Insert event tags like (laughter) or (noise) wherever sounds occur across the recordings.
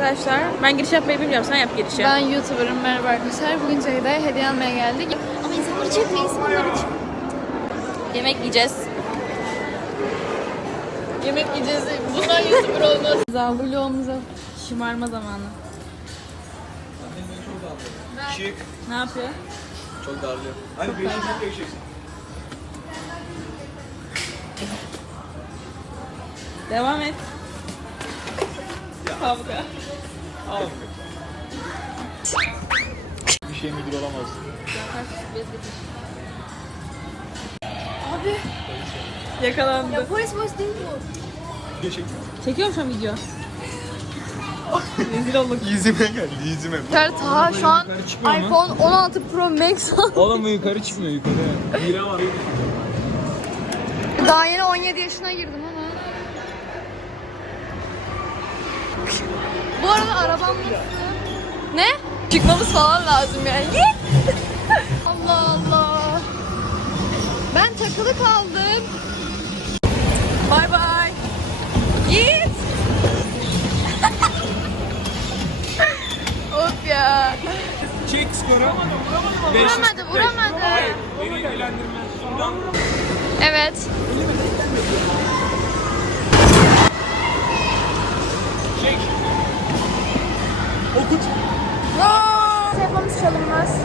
arkadaşlar. Ben giriş yapmayı bilmiyorum. Sen yap girişi. Ben YouTuber'ım merhaba arkadaşlar. Bugün Ceyda'ya hediye almaya geldik. Ama insanları çekme, insanları çekme. Yemek yiyeceğiz. Yemek yiyeceğiz. Bunlar YouTuber olmaz. (laughs) Vlogumuza. Şımarma zamanı. Şık. Ne yapıyor? Çok darlıyor. Hani beşinci çok geçeceksin. Devam et. Kavga. Al. Bir şey müdür olamaz. Yakalandı. Polis polis değil bu. Geçecek. Çekiyor mu şu an video? Rezil olduk. Yüzüme geldi yüzüme. Taha şu an Yukarı çıkmıyor mu? iPhone 16 Pro Max (laughs) Oğlum bu yukarı çıkmıyor yukarı. Hile var. Daha yeni 17 yaşına girdim ama. Bu arada arabam nasıl? Ne? Çıkmamız falan lazım yani. (laughs) Allah Allah. Ben takılı kaldım. Bay bay. Git. (laughs) of ya. Çek skoru. Vuramadı, vuramadı. Beni ilgilendirmez. Evet. Çek. Okut. Telefonumuz çalınmaz.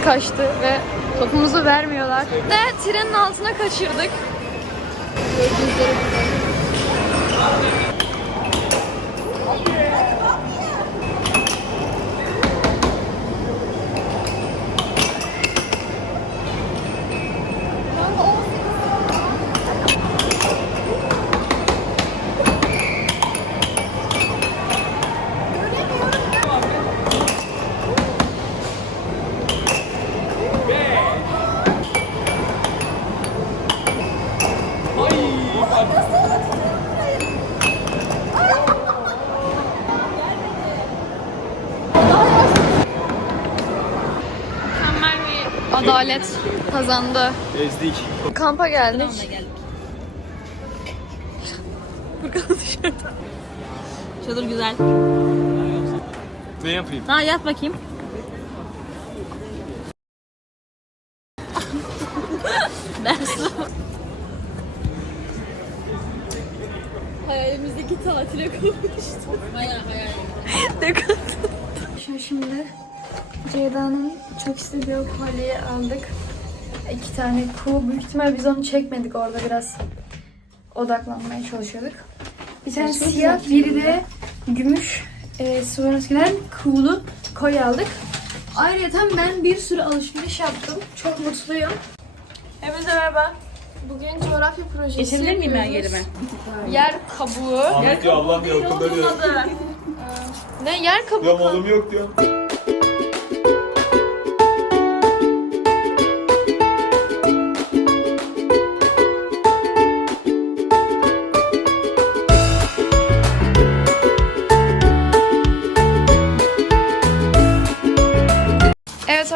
Kaçtı ve topumuzu vermiyorlar. Ve trenin altına kaçırdık. Mükemmel bir adalet kazandı. Ezdik. Kampa geldik. Çadır güzel. Ne yapayım? Ha yat bakayım. Ders. Hayalimizdeki tatile kavuştuk. Bayağı hayal. Ne kadar. Şu şimdi Ceyda'nın çok istediği o kolyeyi aldık. İki tane kuğu. Büyük ihtimal biz onu çekmedik orada biraz odaklanmaya çalışıyorduk. Bir tane siyah, biri de gümüş. E, Swarovski'den kuğulu kolye aldık. Ayrıca ben bir sürü alışveriş yaptım. Çok mutluyum. Hepinize merhaba. Bugün coğrafya projesi Geçebilir miyim ben yapıyoruz. yerime? Yer kabuğu. Ahmet diyor ablam diyor okulda diyor. Ne yer kabuğu? Diyorum oğlum yok diyor.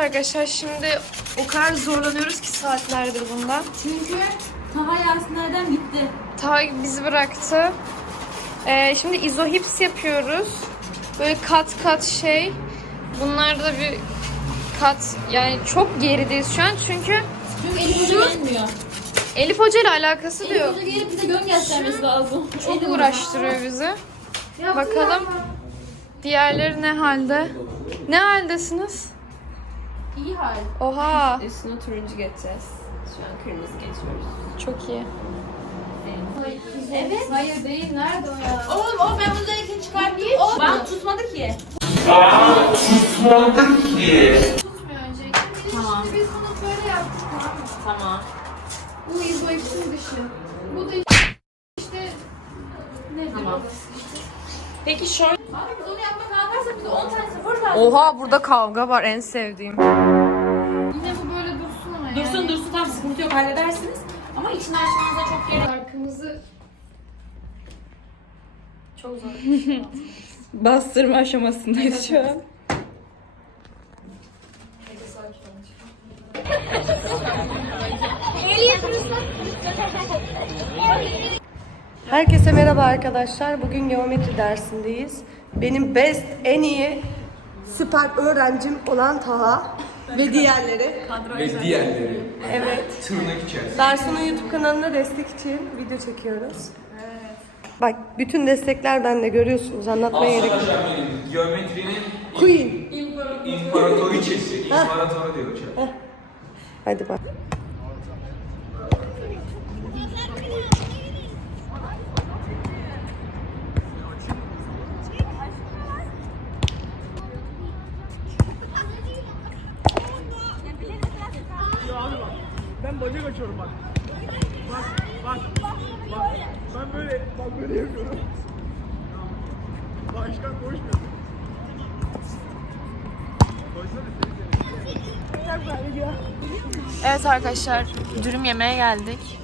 Arkadaşlar şimdi o kadar zorlanıyoruz ki saatlerdir bunda. Çünkü Taha Yasinler'den gitti. Ta bizi bıraktı. Ee, şimdi izohips yapıyoruz. Böyle kat kat şey. Bunlar da bir kat yani çok gerideyiz şu an çünkü Çünkü elim gelmiyor. Elif Hoca ile alakası diyor. Hoca gelip bize gön göstermesi lazım. Çok uğraştırıyor bizi. Bakalım diğerleri ne halde? Ne haldesiniz? İyi hal. Oha. Üstüne turuncu geçeceğiz. Şu an kırmızı geçiyoruz. Çok iyi. Evet. Hayır değil. Nerede o ya? Oğlum o ben bunu zeytin çıkartayım. O ben tutmadı ki. Tutmuyor öncelikle. Tamam. Biz bunu böyle yaptık tamam mı? Tamam. Bu izoipsin dışı. Bu da işte nedir Tamam. Peki şöyle. Abi biz onu yapmak kalkarsak bize 10 tane sıfır lazım. Oha burada kavga var en sevdiğim. Yine bu böyle dursun ama yani. Dursun dursun tam sıkıntı yok halledersiniz. Ama içini açmanıza çok gerek. Arkamızı çok zor. (laughs) Bastırma aşamasındayız şu an. Herkese merhaba arkadaşlar. Bugün geometri dersindeyiz. Benim best, en iyi, süper öğrencim olan Taha ve diğerleri. Ve diğerleri. Evet. Tırnak içerisinde. Dersun'un YouTube kanalına destek için video çekiyoruz. Bak bütün destekler bende görüyorsunuz. Anlatmaya gerek yok. Hocam benim geometrinin Queen. imparatoriçesi. İmparatoru diyor hocam. Hadi bak. Ben bacak açıyorum bak. Bak, bak, bak. Ben böyle, bak böyle yapıyorum. Başkan koşmuyor. Evet arkadaşlar dürüm yemeye geldik.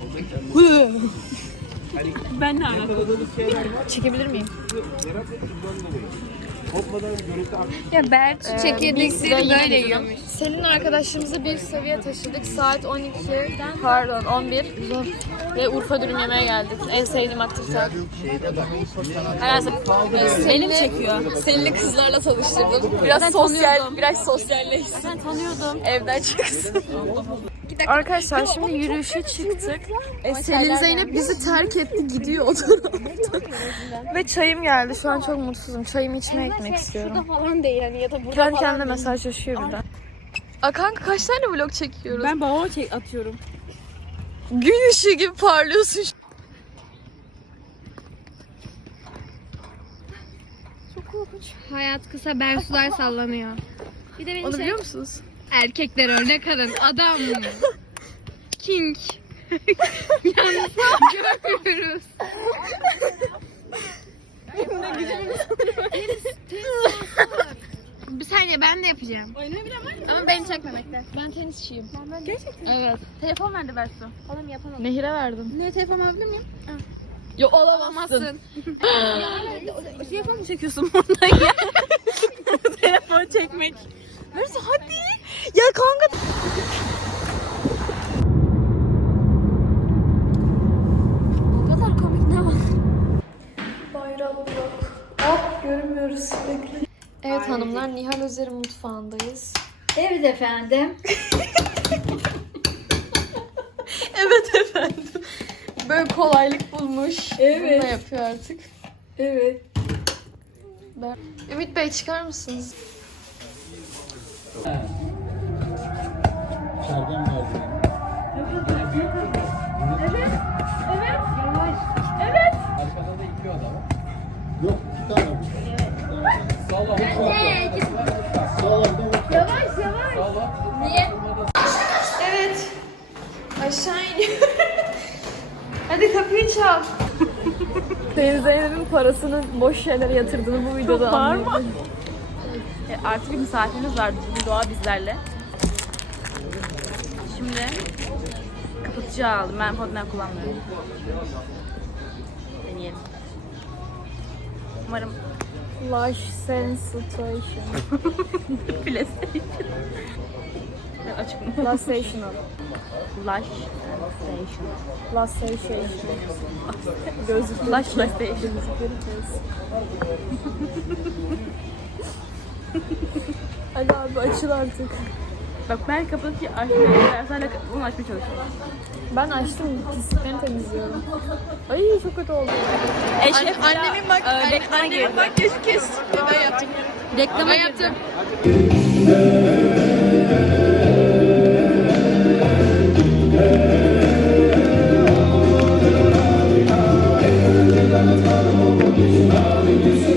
ben ne alakalı? Çekebilir miyim? Ya Bert çekirdekleri böyle yiyormuş. Selin arkadaşlarımızı bir seviye taşıdık. Saat 12, pardon 11 ve Urfa dürüm yemeye geldik. En sevdiğim aktivite. Herhalde Selin'i çekiyor. Selin'i kızlarla tanıştırdım. Biraz sosyal, biraz sosyalleşsin. Ben tanıyordum. Evden çıksın. Arkadaşlar şimdi yürüyüşe çıktık. E, Selin Zeynep bizi terk etti gidiyor o. Ve çayım geldi. Şu an çok mutsuzum. Çayımı içmeye gitmek istiyorum. falan değil hani ya da burada Kendi kendine mesajlaşıyor bir de. Aa kanka kaç tane vlog çekiyoruz? Ben babama çek atıyorum. Gün ışığı gibi parlıyorsun. hayat kısa bersular sallanıyor. Bir de beni Onu şey, biliyor musunuz? Erkekler örnek kadın adam (laughs) king. (laughs) Yalnız görmüyoruz. Bir saniye ben de yapacağım. Ama beni çekmemekte. Ben tenisçiyim. Gerçekten. Evet. Telefon verdi Bersu. Oğlum yapamam. Nehir'e verdim. Ne telefon alabilir miyim? Yo alamazsın. (laughs) Telefon mu çekiyorsun burada ya? Telefon çekmek. Neresi hadi. Ya kanka. O kadar komik ne var? Bayram yok. Hop görünmüyoruz sürekli. Evet hanımlar Nihal Özer'in mutfağındayız. Evet efendim. (laughs) Evet efendim. Böyle kolaylık bulmuş. Evet. Bunu da yapıyor artık. Evet. Ben... Ümit Bey çıkar mısınız? Yok iki tane bu. Sağlam. Sağlam. Evet. Aşağı iniyor. (laughs) Hadi kapıyı çal. Zeynep'in parasını boş şeylere yatırdığını bu videoda anlıyorum. E, artı bir misafirimiz var. Bugün Doğa bizlerle. Şimdi kapatıcı aldım. Ben Podman kullanmıyorum. Deneyelim. Umarım Lush Sensation. (laughs) PlayStation. Açık mı? Lastation al. Lush Station. Lastation. Gözlük Lush PlayStation. Hadi abi açıl artık. Bak ben kapıdaki açmaya hala onu açmaya çalışıyorum. Ben açtım pisliklerini temizliyorum. Ay çok kötü oldu. Eşref annemin bak, annemin bak kes kes. Ben yaptım. Reklama yaptım. Yağmur